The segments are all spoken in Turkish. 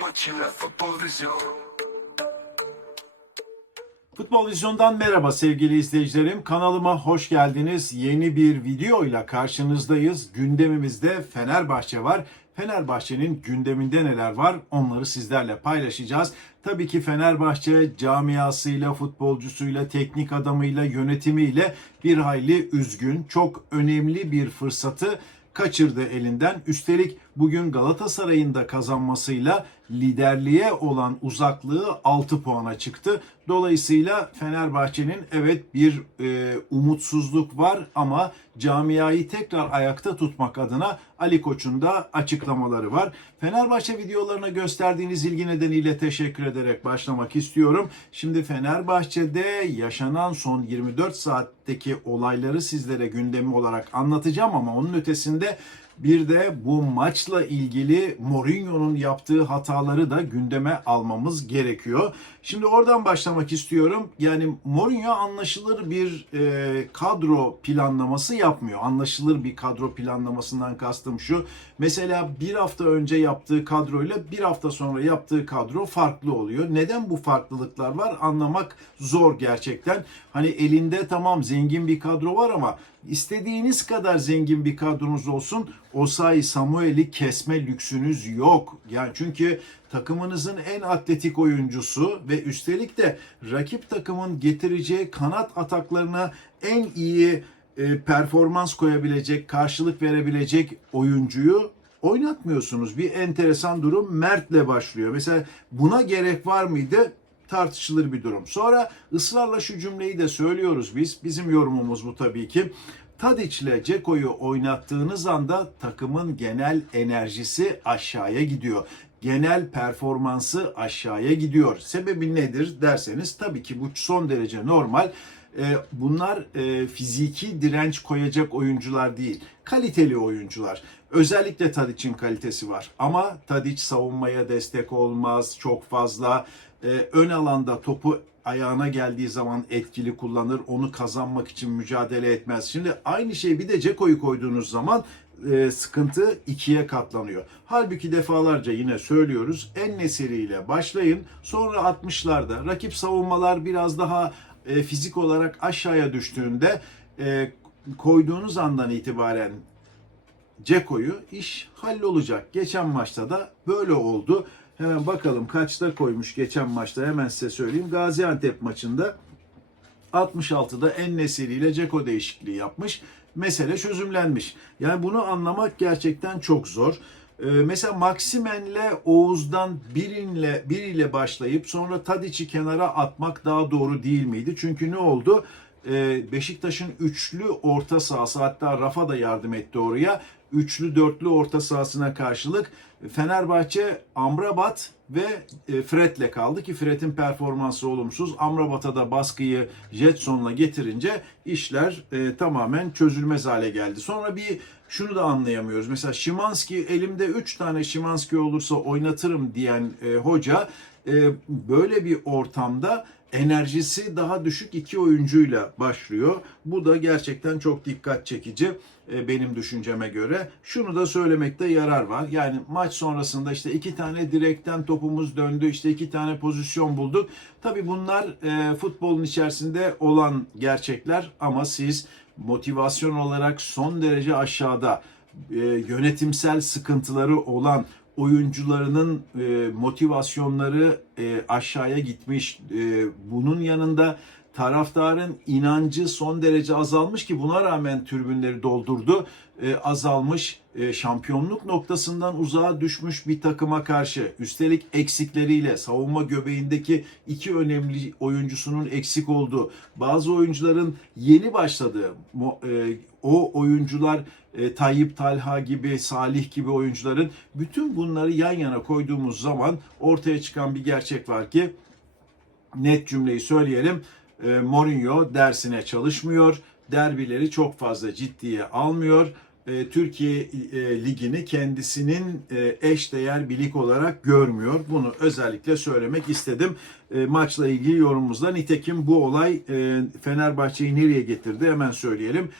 Makine futbol vizyon Futbol Vizyon'dan merhaba sevgili izleyicilerim. Kanalıma hoş geldiniz. Yeni bir videoyla karşınızdayız. Gündemimizde Fenerbahçe var. Fenerbahçe'nin gündeminde neler var onları sizlerle paylaşacağız. Tabii ki Fenerbahçe camiasıyla, futbolcusuyla, teknik adamıyla, yönetimiyle bir hayli üzgün. Çok önemli bir fırsatı kaçırdı elinden. Üstelik bugün Galatasaray'ın da kazanmasıyla liderliğe olan uzaklığı 6 puana çıktı. Dolayısıyla Fenerbahçe'nin evet bir e, umutsuzluk var ama camiayı tekrar ayakta tutmak adına Ali Koç'un da açıklamaları var. Fenerbahçe videolarına gösterdiğiniz ilgi nedeniyle teşekkür ederek başlamak istiyorum. Şimdi Fenerbahçe'de yaşanan son 24 saatteki olayları sizlere gündemi olarak anlatacağım ama onun ötesinde bir de bu maçla ilgili Mourinho'nun yaptığı hataları da gündeme almamız gerekiyor. Şimdi oradan başlamak istiyorum. Yani Mourinho anlaşılır bir e, kadro planlaması yapmıyor. Anlaşılır bir kadro planlamasından kastım şu. Mesela bir hafta önce yaptığı kadroyla bir hafta sonra yaptığı kadro farklı oluyor. Neden bu farklılıklar var anlamak zor gerçekten. Hani elinde tamam zengin bir kadro var ama istediğiniz kadar zengin bir kadronuz olsun Osayi Samuel'i kesme lüksünüz yok. Yani çünkü takımınızın en atletik oyuncusu ve üstelik de rakip takımın getireceği kanat ataklarına en iyi e, performans koyabilecek, karşılık verebilecek oyuncuyu oynatmıyorsunuz. Bir enteresan durum Mert'le başlıyor. Mesela buna gerek var mıydı? tartışılır bir durum. Sonra ısrarla şu cümleyi de söylüyoruz biz. Bizim yorumumuz bu tabii ki. Tadic ile Ceko'yu oynattığınız anda takımın genel enerjisi aşağıya gidiyor. Genel performansı aşağıya gidiyor. Sebebi nedir derseniz tabii ki bu son derece normal. Ee, Bunlar e, fiziki direnç koyacak oyuncular değil. Kaliteli oyuncular. Özellikle Tadic'in kalitesi var. Ama Tadic savunmaya destek olmaz çok fazla. Ee, Ön alanda topu ayağına geldiği zaman etkili kullanır. Onu kazanmak için mücadele etmez. Şimdi aynı şey bir de Ceko'yu koyduğunuz zaman e, sıkıntı ikiye katlanıyor. Halbuki defalarca yine söylüyoruz. En nesiriyle başlayın. Sonra 60'larda rakip savunmalar biraz daha e, fizik olarak aşağıya düştüğünde e, koyduğunuz andan itibaren Ceko'yu iş hallolacak. Geçen maçta da böyle oldu. Hemen bakalım kaçta koymuş geçen maçta hemen size söyleyeyim. Gaziantep maçında 66'da En Nesiri ile Ceko değişikliği yapmış. Mesele çözümlenmiş. Yani bunu anlamak gerçekten çok zor. Ee, mesela Maksimen'le Oğuz'dan birinle biriyle başlayıp sonra Tadic'i kenara atmak daha doğru değil miydi? Çünkü ne oldu? Ee, Beşiktaş'ın üçlü orta sahası hatta Rafa da yardım etti oraya. Üçlü dörtlü orta sahasına karşılık Fenerbahçe Amrabat ve e, Fred'le kaldı ki Fred'in performansı olumsuz. Amrabat'a da baskıyı Jetson'la getirince işler e, tamamen çözülmez hale geldi. Sonra bir şunu da anlayamıyoruz. Mesela Şimanski elimde 3 tane Şimanski olursa oynatırım diyen e, hoca e, böyle bir ortamda enerjisi daha düşük iki oyuncuyla başlıyor. Bu da gerçekten çok dikkat çekici e, benim düşünceme göre. Şunu da söylemekte yarar var. Yani maç sonrasında işte iki tane direkten topumuz döndü, işte iki tane pozisyon bulduk. Tabii bunlar e, futbolun içerisinde olan gerçekler ama siz motivasyon olarak son derece aşağıda e, yönetimsel sıkıntıları olan oyuncularının e, motivasyonları e, aşağıya gitmiş. E, bunun yanında taraftarın inancı son derece azalmış ki buna rağmen tribünleri doldurdu. E, azalmış, e, şampiyonluk noktasından uzağa düşmüş bir takıma karşı üstelik eksikleriyle savunma göbeğindeki iki önemli oyuncusunun eksik olduğu, bazı oyuncuların yeni başladığı e, o oyuncular e, Tayyip Talha gibi, Salih gibi oyuncuların bütün bunları yan yana koyduğumuz zaman ortaya çıkan bir gerçek var ki net cümleyi söyleyelim. E, Mourinho dersine çalışmıyor. Derbileri çok fazla ciddiye almıyor. E, Türkiye e, ligini kendisinin e, eşdeğer bir lig olarak görmüyor. Bunu özellikle söylemek istedim. E, maçla ilgili yorumumuzda nitekim bu olay Fenerbahçe'yi nereye getirdi hemen söyleyelim.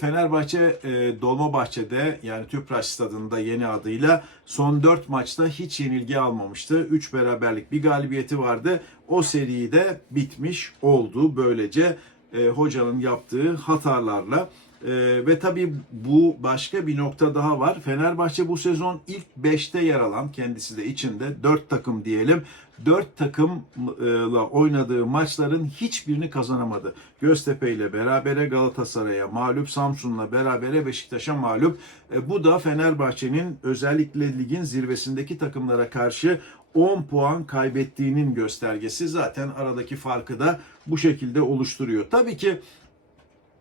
Fenerbahçe e, Dolmabahçe'de yani Tüpraş Stadı'nda yeni adıyla son 4 maçta hiç yenilgi almamıştı. 3 beraberlik bir galibiyeti vardı. O seriyi de bitmiş oldu böylece e, hocanın yaptığı hatalarla. E, ve tabii bu başka bir nokta daha var. Fenerbahçe bu sezon ilk 5'te yer alan kendisi de içinde 4 takım diyelim. 4 takımla oynadığı maçların hiçbirini kazanamadı. Göztepe ile berabere Galatasaray'a mağlup, Samsun'la berabere Beşiktaş'a mağlup. E, bu da Fenerbahçe'nin özellikle ligin zirvesindeki takımlara karşı 10 puan kaybettiğinin göstergesi. Zaten aradaki farkı da bu şekilde oluşturuyor. Tabii ki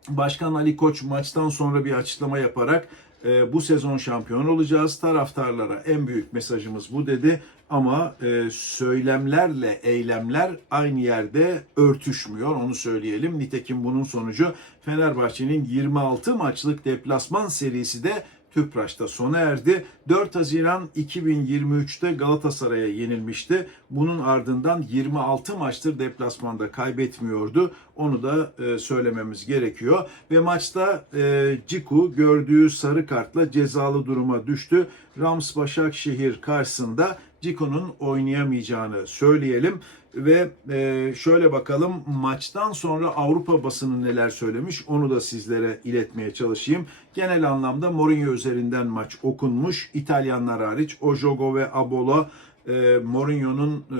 Başkan Ali Koç maçtan sonra bir açıklama yaparak e, bu sezon şampiyon olacağız. Taraftarlara en büyük mesajımız bu dedi. Ama e, söylemlerle eylemler aynı yerde örtüşmüyor onu söyleyelim. Nitekim bunun sonucu Fenerbahçe'nin 26 maçlık deplasman serisi de Tüpraş'ta sona erdi. 4 Haziran 2023'te Galatasaray'a yenilmişti. Bunun ardından 26 maçtır deplasmanda kaybetmiyordu. Onu da e, söylememiz gerekiyor. Ve maçta e, Ciku gördüğü sarı kartla cezalı duruma düştü. Rams Başakşehir karşısında Ciku'nun oynayamayacağını söyleyelim. Ve e, şöyle bakalım maçtan sonra Avrupa basını neler söylemiş onu da sizlere iletmeye çalışayım. Genel anlamda Mourinho üzerinden maç okunmuş. İtalyanlar hariç Ojogo ve Abola e, Mourinho'nun e,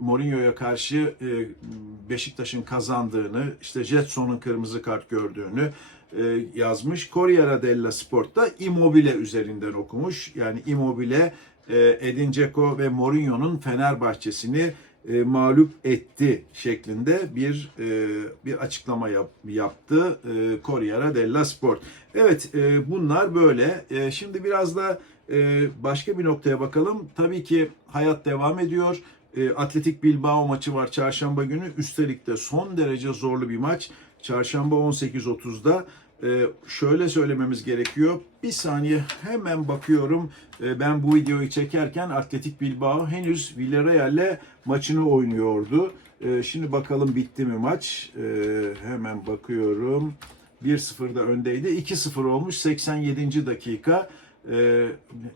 Mourinho'ya karşı Beşiktaş'ın kazandığını, işte Jetson'un kırmızı kart gördüğünü yazmış. Corriere della Sport'ta Immobile üzerinden okumuş. Yani Immobile Edin Dzeko ve Mourinho'nun Fenerbahçe'sini e, mağlup etti şeklinde bir e, bir açıklama yap, yaptı e, Corriere della Sport. Evet e, bunlar böyle. E, şimdi biraz da e, başka bir noktaya bakalım. Tabii ki hayat devam ediyor. E, Atletik Bilbao maçı var çarşamba günü. Üstelik de son derece zorlu bir maç. Çarşamba 18.30'da. Ee, şöyle söylememiz gerekiyor. Bir saniye hemen bakıyorum. Ee, ben bu videoyu çekerken Atletik Bilbao henüz Villarreal'le maçını oynuyordu. Ee, şimdi bakalım bitti mi maç? Hemen bakıyorum. 1-0'da öndeydi. 2-0 olmuş 87. dakika.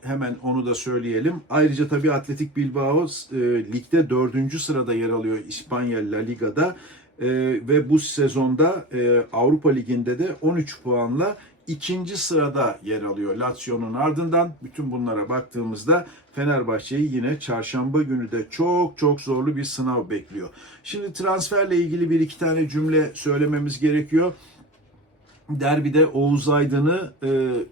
Hemen onu da söyleyelim. Ayrıca tabii Atletik Bilbao e, ligde 4. sırada yer alıyor İspanya La Liga'da. Ee, ve bu sezonda e, Avrupa Ligi'nde de 13 puanla ikinci sırada yer alıyor Lazio'nun ardından. Bütün bunlara baktığımızda Fenerbahçe'yi yine çarşamba günü de çok çok zorlu bir sınav bekliyor. Şimdi transferle ilgili bir iki tane cümle söylememiz gerekiyor. Derbide Oğuz Aydın'ı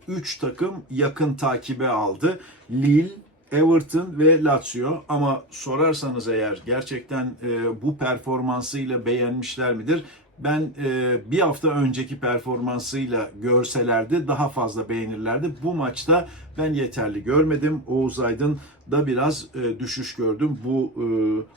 3 takım yakın takibe aldı. Lille, Everton ve Lazio ama sorarsanız eğer gerçekten e, bu performansıyla beğenmişler midir? Ben e, bir hafta önceki performansıyla görselerdi daha fazla beğenirlerdi. Bu maçta ben yeterli görmedim. Oğuz Aydın da biraz e, düşüş gördüm. Bu e,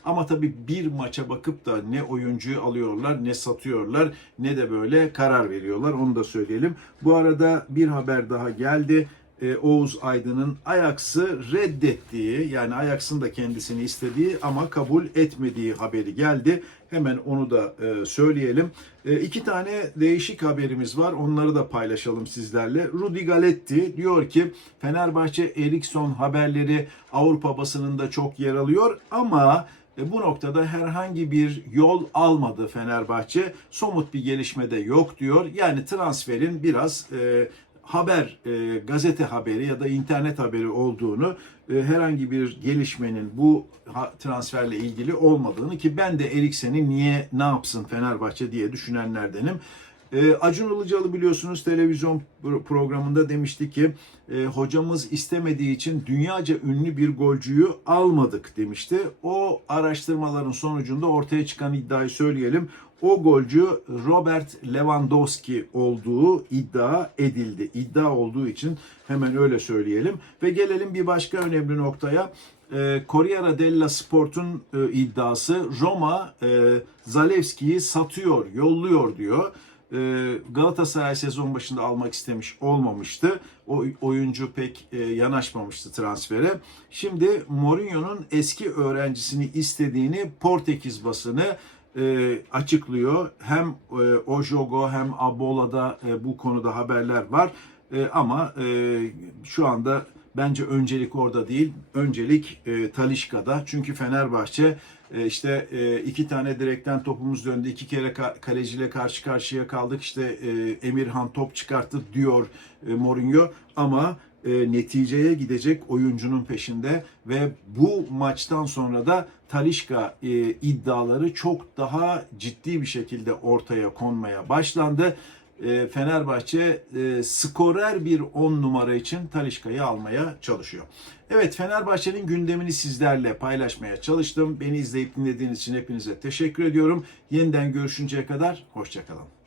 ama tabii bir maça bakıp da ne oyuncuyu alıyorlar, ne satıyorlar, ne de böyle karar veriyorlar. Onu da söyleyelim. Bu arada bir haber daha geldi e, Oğuz Aydın'ın Ajax'ı reddettiği yani Ajax'ın da kendisini istediği ama kabul etmediği haberi geldi. Hemen onu da e, söyleyelim. E, iki tane değişik haberimiz var. Onları da paylaşalım sizlerle. Rudi Galetti diyor ki Fenerbahçe Eriksson haberleri Avrupa basınında çok yer alıyor ama e, bu noktada herhangi bir yol almadı Fenerbahçe. Somut bir gelişme de yok diyor. Yani transferin biraz e, haber, e, gazete haberi ya da internet haberi olduğunu, e, herhangi bir gelişmenin bu transferle ilgili olmadığını ki ben de Eriksen'i niye ne yapsın Fenerbahçe diye düşünenlerdenim. E, Acun Ilıcalı biliyorsunuz televizyon pro- programında demişti ki e, hocamız istemediği için dünyaca ünlü bir golcüyü almadık demişti. O araştırmaların sonucunda ortaya çıkan iddiayı söyleyelim. O golcü Robert Lewandowski olduğu iddia edildi. İddia olduğu için hemen öyle söyleyelim. Ve gelelim bir başka önemli noktaya. E, Corriere della Sport'un e, iddiası Roma e, Zalewski'yi satıyor, yolluyor diyor. E, Galatasaray sezon başında almak istemiş olmamıştı. O oyuncu pek e, yanaşmamıştı transfere. Şimdi Mourinho'nun eski öğrencisini istediğini Portekiz basını e, açıklıyor. Hem e, Ojogo hem Abola'da e, bu konuda haberler var. Ama şu anda bence öncelik orada değil. Öncelik e, Talişka'da. Çünkü Fenerbahçe işte e, iki tane direkten topumuz döndü. iki kere ka- kaleciyle karşı karşıya kaldık. İşte e, Emirhan top çıkarttı diyor e, Mourinho. Ama e, neticeye gidecek oyuncunun peşinde ve bu maçtan sonra da Talişka e, iddiaları çok daha ciddi bir şekilde ortaya konmaya başlandı. E, Fenerbahçe e, skorer bir 10 numara için Talişka'yı almaya çalışıyor. Evet Fenerbahçe'nin gündemini sizlerle paylaşmaya çalıştım. Beni izleyip dinlediğiniz için hepinize teşekkür ediyorum. Yeniden görüşünceye kadar hoşçakalın.